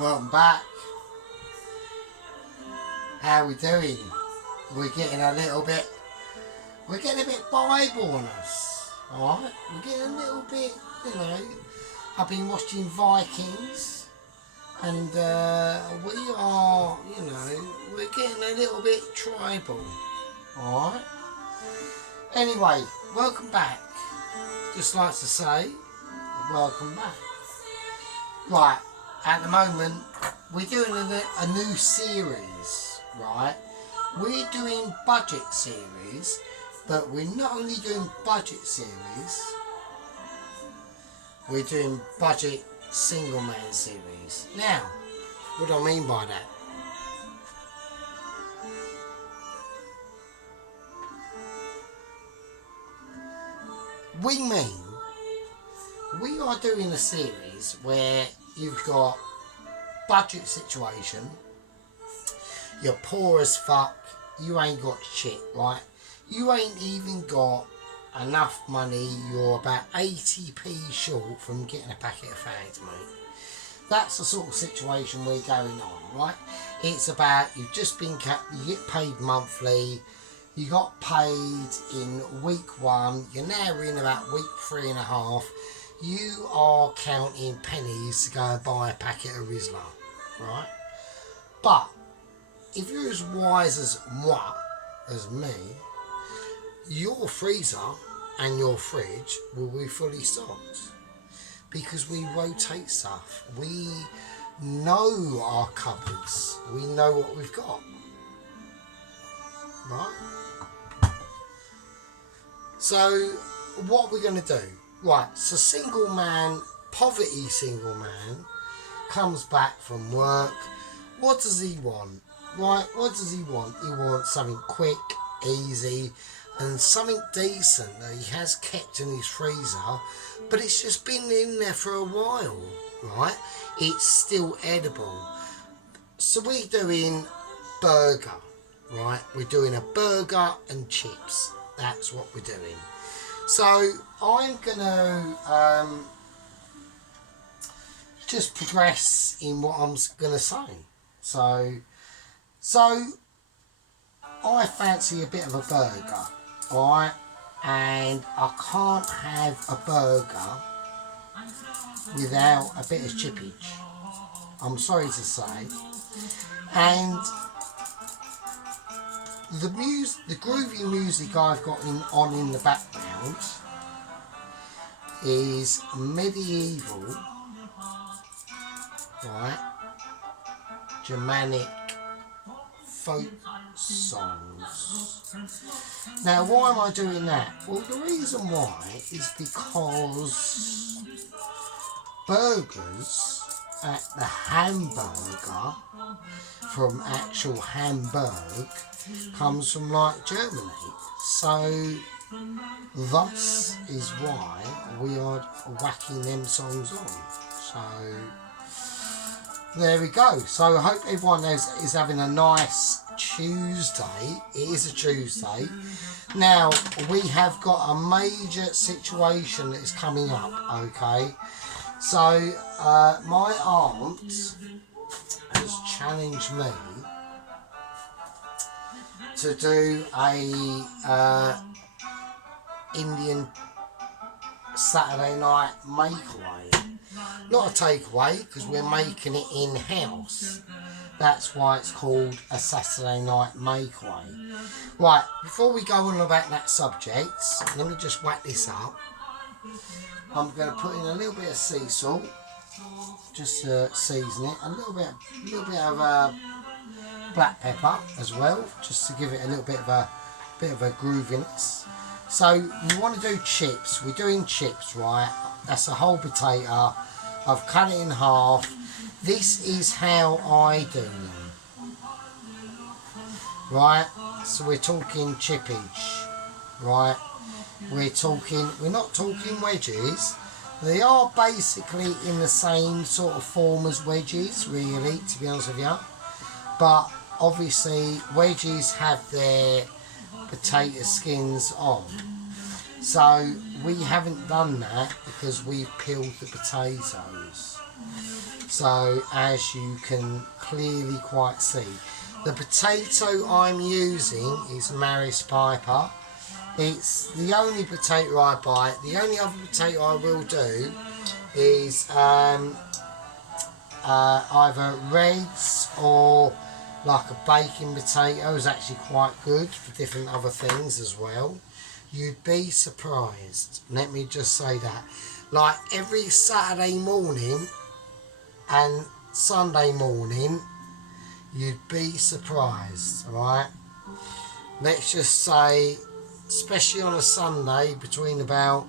Welcome back. How we doing? We're getting a bit Bible on us. Alright? We're getting a little bit, I've been watching Vikings and we are, we're getting a little bit tribal. Alright? Anyway, welcome back. Just like to say, welcome back. Right, at the moment, we're doing a new series, right? We're doing budget series, but we're not only doing budget series, we're doing budget single man series. Now, what do I mean by that? We are doing a series where you've got budget situation, you're poor as fuck, you ain't got shit, right? You ain't even got enough money, you're about 80p short from getting a packet of fags, mate. That's the sort of situation we're going on, right? It's about, you've just been cut, you get paid monthly, you got paid in week 1, you're now in about week 3.5, you are counting pennies to go and buy a packet of Rizla, right? But if you're as wise as moi, as me, your freezer and your fridge will be fully stocked because we rotate stuff. We know our cupboards. We know what we've got, right? So what we're going to do? Right, so poverty single man, comes back from work. What does he want? Right, what does he want? He wants something quick, easy, and something decent that he has kept in his freezer, but it's just been in there for a while, right? It's still edible. So we're doing burger, right? We're doing a burger and chips. That's what we're doing. So I'm going to just progress in what I'm going to say. So I fancy a bit of a burger, alright? And I can't have a burger without a bit of chippage. I'm sorry to say. And the groovy music I've got on in the background is medieval, right, Germanic folk songs. Now, why am I doing that? Well, the reason why is because burgers at the Hamburger from actual Hamburg comes from like Germany, so thus is why we are whacking them songs on. So there we go. So I hope everyone is having a nice Tuesday. It is a Tuesday. Now we have got a major situation that is coming up, okay? So my aunt has challenged me to do a Indian Saturday night makeaway. Not a takeaway, because we're making it in-house. That's why it's called a Saturday night makeaway. Right, before we go on about that subject, let me just whack this up. I'm going to put in a little bit of sea salt, just to season it. A little bit of black pepper as well, just to give it a little bit of a grooviness. So we want to do chips. We're doing chips, right? That's a whole potato. I've cut it in half. This is how I do them, right? So we're talking chippage, right? We're not talking wedges. They are basically in the same sort of form as wedges, really, to be honest with you. But obviously wedges have their potato skins on. So we haven't done that because we've peeled the potatoes. So as you can clearly quite see, the potato I'm using is Maris Piper. It's the only potato I buy. The only other potato I will do is either reds or like a baking potato is actually quite good for different other things as well. You'd be surprised, let me just say that. Like every Saturday morning and Sunday morning, you'd be surprised, alright? Let's just say, especially on a Sunday between about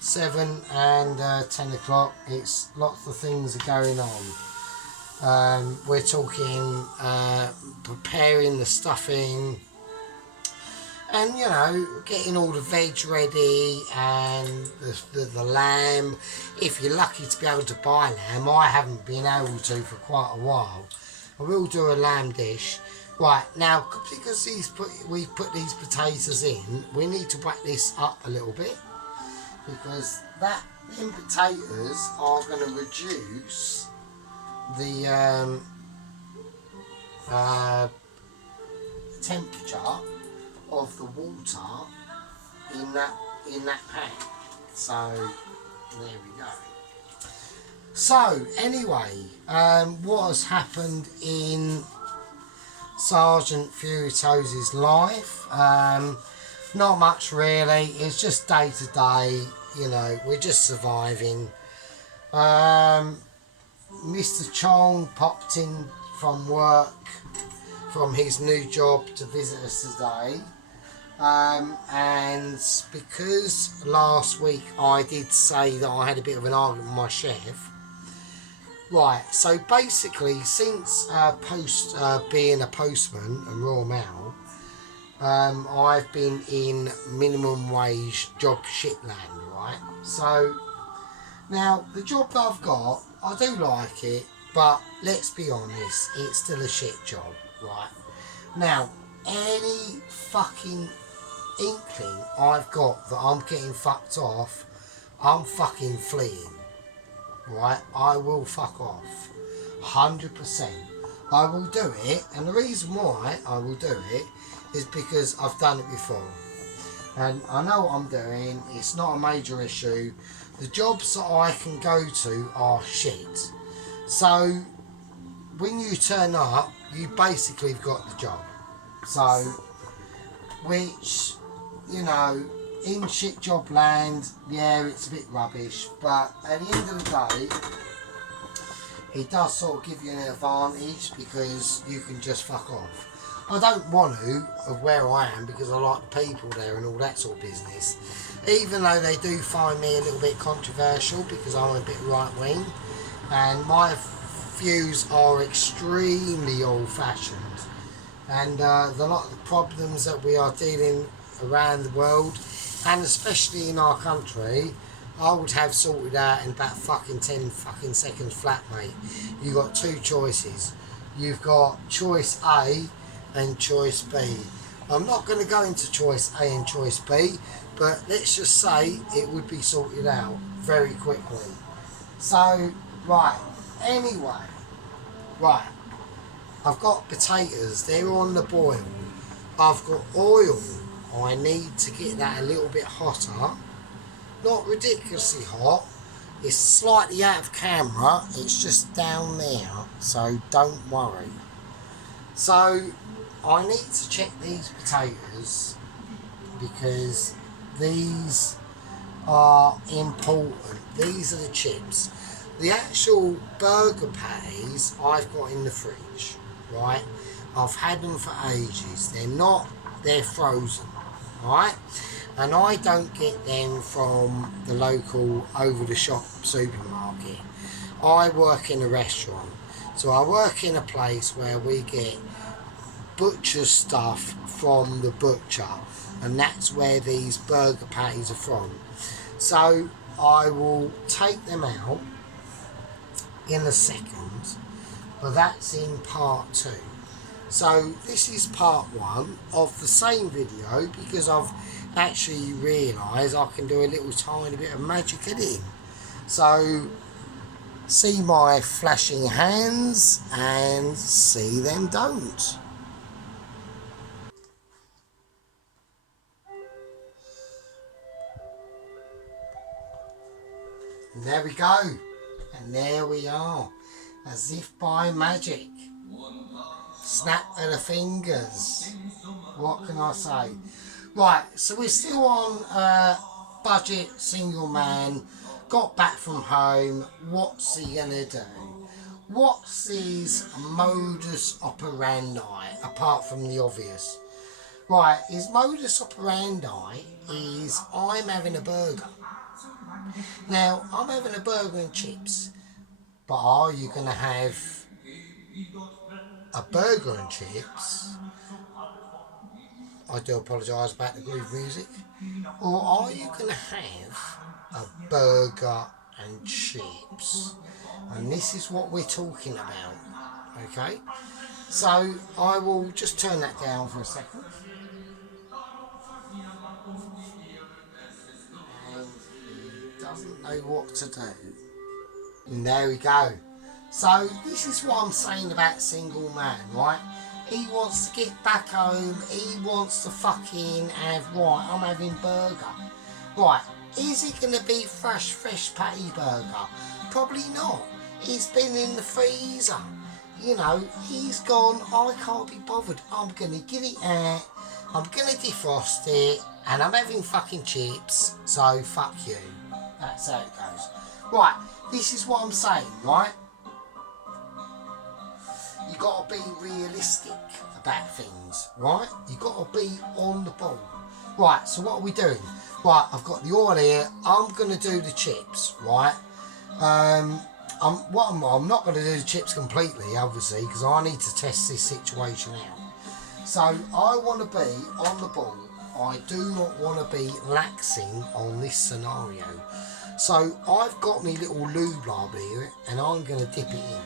7 and 10 o'clock, it's lots of things are going on. We're talking preparing the stuffing and, you know, getting all the veg ready and the lamb. If you're lucky to be able to buy lamb, I haven't been able to for quite a while. I will do a lamb dish. Right, now, because we've put these potatoes in, we need to whack this up a little bit, because them potatoes are going to reduce the temperature of the water in that pan. So there we go. So anyway, what has happened in Sergeant Furioto's life? Not much really. It's just day to day. You know, we're just surviving. Mr. Chong popped in from work, from his new job, to visit us today. And because last week I did say that I had a bit of an argument with my chef. Right, so basically, since being a postman and Royal Mail, I've been in minimum wage job shitland, right? So, now, the job that I've got, I do like it, but let's be honest, it's still a shit job, right? Now, any fucking inkling I've got that I'm getting fucked off, I'm fucking fleeing. Right, I will fuck off 100%. I will do it, and the reason why I will do it is because I've done it before and I know what I'm doing. It's not a major issue. The jobs that I can go to are shit, so when you turn up, you basically have got the job. So, which, you know, in shit job land, yeah, it's a bit rubbish, but at the end of the day, it does sort of give you an advantage because you can just fuck off. I don't want to, of where I am, because I like the people there and all that sort of business, even though they do find me a little bit controversial because I'm a bit right wing and my views are extremely old fashioned, and a lot of the problems that we are dealing around the world, and especially in our country, I would have sorted out in about fucking 10 fucking seconds flat, mate. You've got two choices. You've got choice A and choice B. I'm not going to go into choice A and choice B, but let's just say it would be sorted out very quickly. So, right, anyway, right, I've got potatoes, they're on the boil. I've got oil. I need to get that a little bit hotter. Not ridiculously hot. It's slightly out of camera. It's just down there. So don't worry. So I need to check these potatoes because these are important. These are the chips. The actual burger patties I've got in the fridge, right? I've had them for ages. They're frozen. Right, and I don't get them from the local over-the-shop supermarket. I work in a restaurant, so I work in a place where we get butcher stuff from the butcher, and that's where these burger patties are from. So I will take them out in a second, but that's in part 2. So this is part 1 of the same video because I've actually realised I can do a little tiny bit of magic editing. So see my flashing hands and see them don't. And there we go. And there we are. As if by magic. Snap of the fingers. What can I say? Right, so we're still on budget single man. Got back from home. What's he gonna do? What's his modus operandi apart from the obvious? Right, his modus operandi is I'm having a burger. Now, I'm having a burger and chips, but are you going to have a burger and chips? I do apologise about the groove music. Or are you going to have a burger and chips? And this is what we're talking about, okay? So I will just turn that down for a second. And he doesn't know what to do. And there we go. So this is what I'm saying about single man, right? He wants to get back home. He wants to fucking have, right, I'm having burger. Right, is it going to be fresh patty burger? Probably not. It's been in the freezer. You know, he's gone, I can't be bothered. I'm going to get it out. I'm going to defrost it. And I'm having fucking chips. So, fuck you. That's how it goes. Right, this is what I'm saying, right? You got to be realistic about things, right? You got to be on the ball. Right, so what are we doing? Right, I've got the oil here. I'm going to do the chips, right? I'm not going to do the chips completely, obviously, because I need to test this situation out. So I want to be on the ball. I do not want to be laxing on this scenario. So I've got my little lube lab here, and I'm going to dip it in.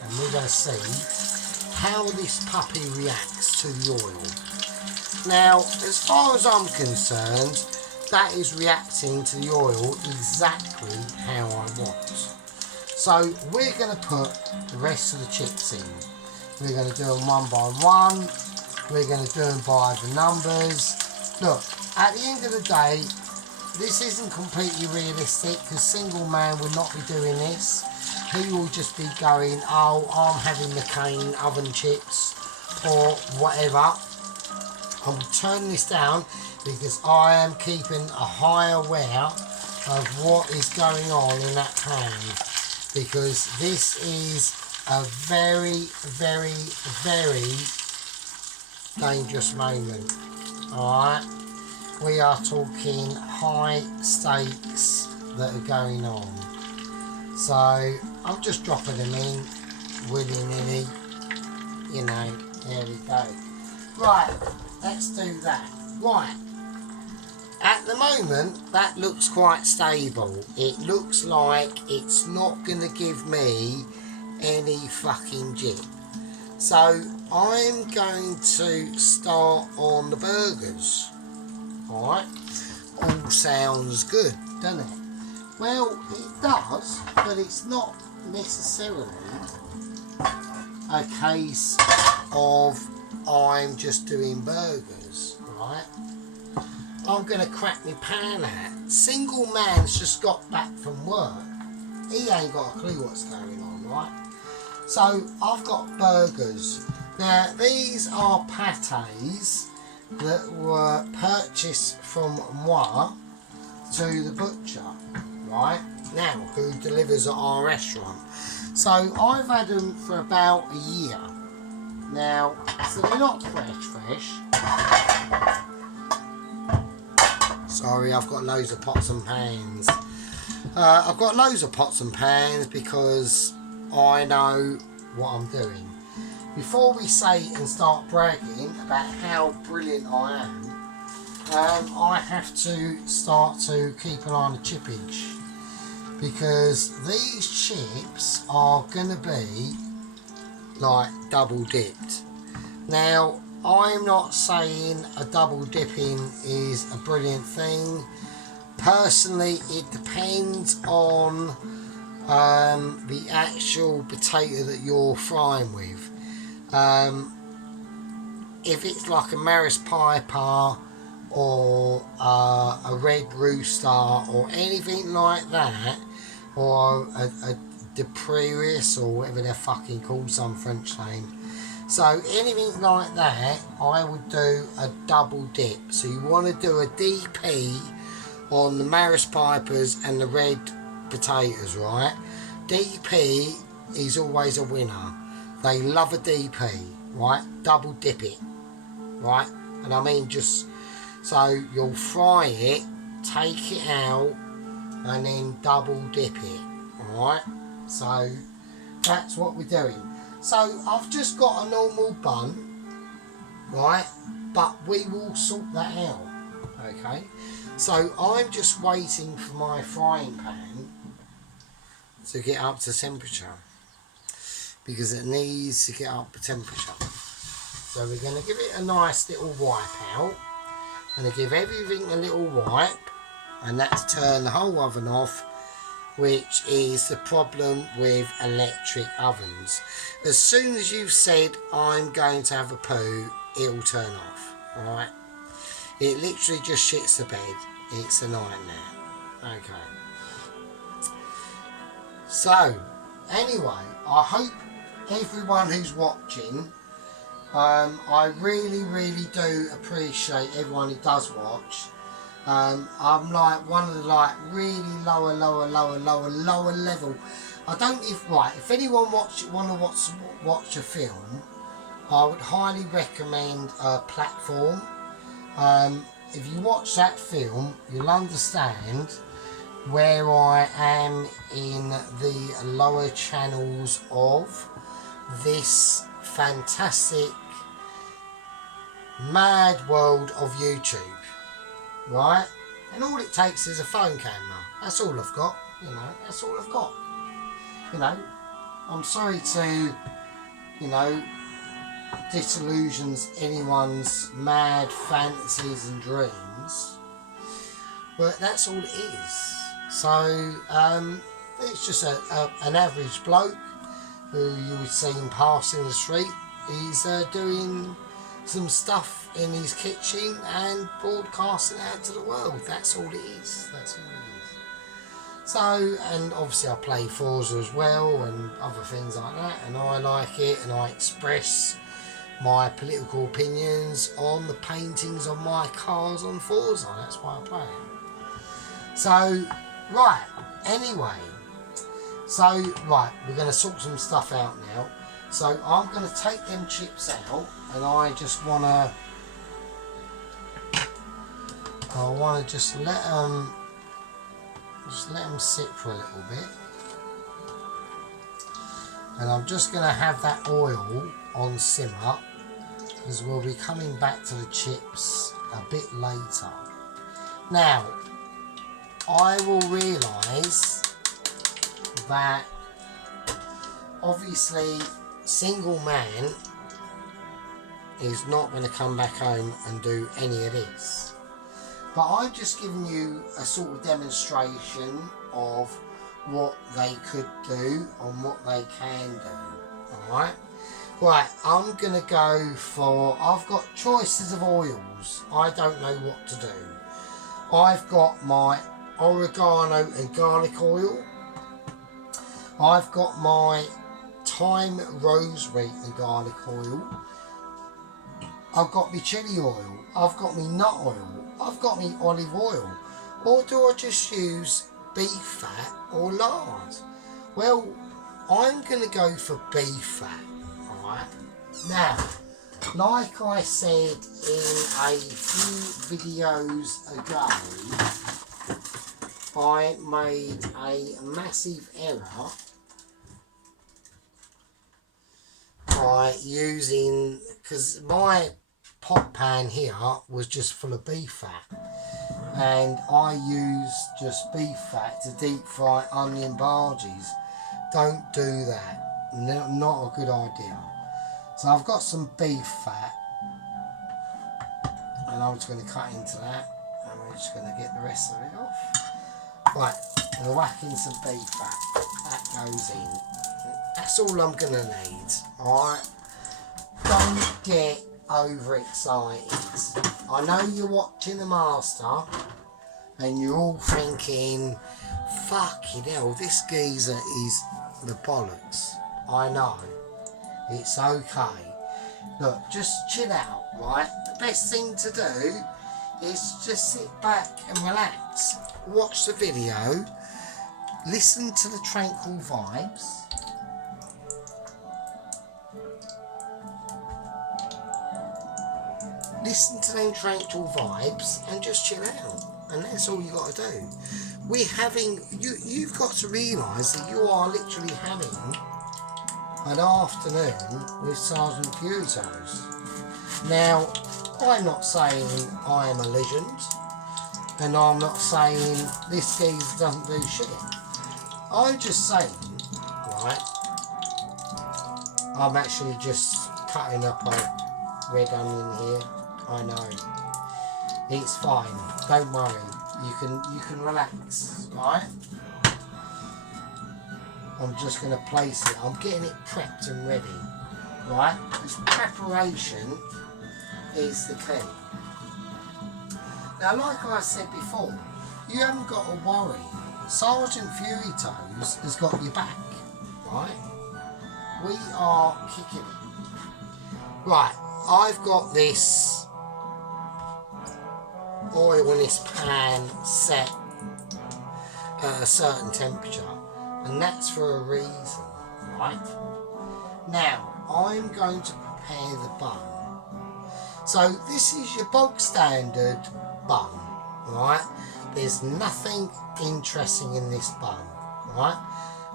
And we're going to see how this puppy reacts to the oil. Now, as far as I'm concerned, that is reacting to the oil exactly how I want. So we're going to put the rest of the chips in. We're going to do them one by one. We're going to do them by the numbers. Look, at the end of the day, this isn't completely realistic because single man will not be doing this. He will just be going, oh, I'm having the cane oven chips or whatever. I will turn this down because I am keeping a high aware of what is going on in that pan, because this is a very, very, very dangerous moment. Alright, we are talking high stakes that are going on. So I'm just dropping them in willy-nilly, you know, there we go. Right, let's do that. Right, at the moment that looks quite stable. It looks like it's not going to give me any fucking jip. So I'm going to start on the burgers. Alright, all sounds good, doesn't it? Well, it does, but it's not necessarily a case of I'm just doing burgers, right? I'm going to crack my pan out. Single man's just got back from work. He ain't got a clue what's going on, right? So I've got burgers. Now, these are patés that were purchased from moi to the butcher, right? Now, who delivers at our restaurant. So I've had them for about a year. Now, so they're not fresh. Sorry, I've got loads of pots and pans. I've got loads of pots and pans because I know what I'm doing. Before we say and start bragging about how brilliant I am, I have to start to keep an eye on the chippage, because these chips are going to be like double dipped. Now, I'm not saying a double dipping is a brilliant thing. Personally, it depends on the actual potato that you're frying with. If it's like a Maris Piper or a Red Rooster or anything like that, or a De Prairies or whatever they're fucking called, some French name. So anything like that, I would do a double dip. So you want to do a DP on the Maris Pipers and the red potatoes, right? DP is always a winner. They love a DP, right? Double dip it, right? And I mean just, so you'll fry it, take it out, and then double dip it, alright? So that's what we're doing. So I've just got a normal bun, right? But we will sort that out, okay? So I'm just waiting for my frying pan to get up to temperature, because it needs to get up to temperature. So we're going to give it a nice little wipe out. I'm going to give everything a little wipe, and that's turn the whole oven off, which is the problem with electric ovens. As soon as you've said, I'm going to have a poo, it'll turn off, alright? It literally just shits the bed. It's a nightmare. Okay. So, anyway, I hope everyone who's watching, I really, really do appreciate everyone who does watch. I'm like one of the like really lower level. I don't, if anyone want to watch a film, I would highly recommend Platform. If you watch that film, you'll understand where I am in the lower channels of this fantastic mad world of YouTube, right? And all it takes is a phone camera. That's all I've got, you know, that's all I've got. You know, I'm sorry to, you know, disillusions anyone's mad fantasies and dreams, but that's all it is. So it's just an average bloke who you would see him passing the street. He's doing some stuff in his kitchen and broadcasting out to the world. That's all it is. That's all it is. So, and obviously I play Forza as well and other things like that, and I like it, and I express my political opinions on the paintings on my cars on Forza. That's why I play it. So, right, anyway, so, right, we're going to sort some stuff out now. So I'm going to take them chips out, and I just want to, just let them sit for a little bit. And I'm just going to have that oil on simmer, because we'll be coming back to the chips a bit later. Now, I will realise that obviously single man is not going to come back home and do any of this, but I've just given you a sort of demonstration of what they could do and what they can do. Alright, right, I'm going to go for, I've got choices of oils. I don't know what to do. I've got my oregano and garlic oil. I've got my thyme, rosemary and garlic oil. I've got my chili oil. I've got my nut oil. I've got my olive oil. Or do I just use beef fat or lard? Well, I'm going to go for beef fat. Alright. Now, like I said in a few videos ago, I made a massive error by using, because my pot pan here was just full of beef fat, and I used just beef fat to deep fry onion bhajis. Don't do that, not a good idea. So I've got some beef fat, and I'm just going to cut into that, and we're just going to get the rest of it off. Right, I'm going to whack in some beef fat. that goes in. That's all I'm going to need, alright? Don't get overexcited. I know you're watching the master and you're all thinking, fucking hell, this geezer is the bollocks. I know. It's okay. Look, just chill out, right? The best thing to do is just sit back and relax. Watch the video. Listen to the tranquil vibes. Listen to them tranquil vibes and just chill out. And that's all you got to do. We're having, you've got to realise that you are literally having an afternoon with Sergeant Furitos. Now, I'm not saying I am a legend, and I'm not saying this geezer doesn't do shit. I'm just saying, right, I'm actually just cutting up a red onion here. I know. It's fine. Don't worry. You can relax, right? I'm just going to place it. I'm getting it prepped and ready, right? This preparation is the key. Now, like I said before, you haven't got to worry. Sergeant Fury Toes has got your back, right? We are kicking it. Right, I've got this oil in this pan set at a certain temperature, and that's for a reason, right? Now, I'm going to prepare the bun. So this is your bog standard bun, right? There's nothing interesting in this bun, right?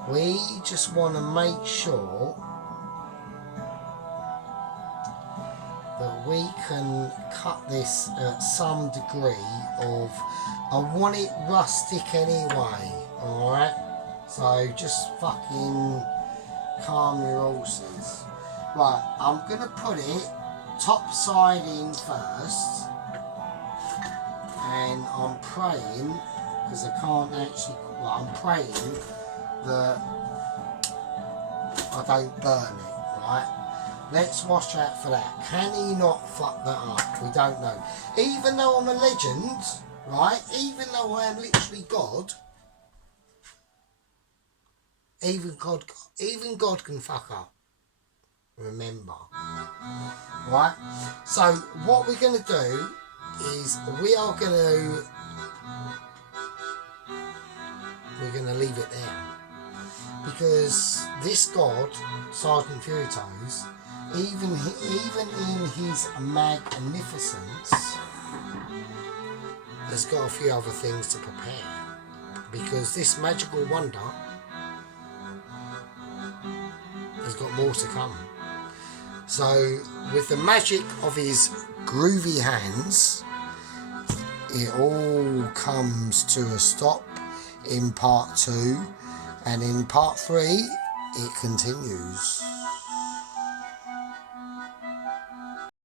We just want to make sure that we can cut this at some degree of, I want it rustic anyway, alright? So just fucking calm your horses. Right, I'm going to put it top side in first, and I'm praying, because I can't actually, well, I'm praying that I don't burn it, right? Let's watch out for that. Can he not fuck that up? We don't know. Even though I'm a legend, right? Even though I am literally God, even God can fuck up. Remember. Right? So what we're going to do is we're going to leave it there. Because this God, Sergeant Furitos, even in his magnificence, has got a few other things to prepare. Because this magical wonder has got more to come. So, with the magic of his groovy hands, it all comes to a stop in part 2, and in part 3, it continues.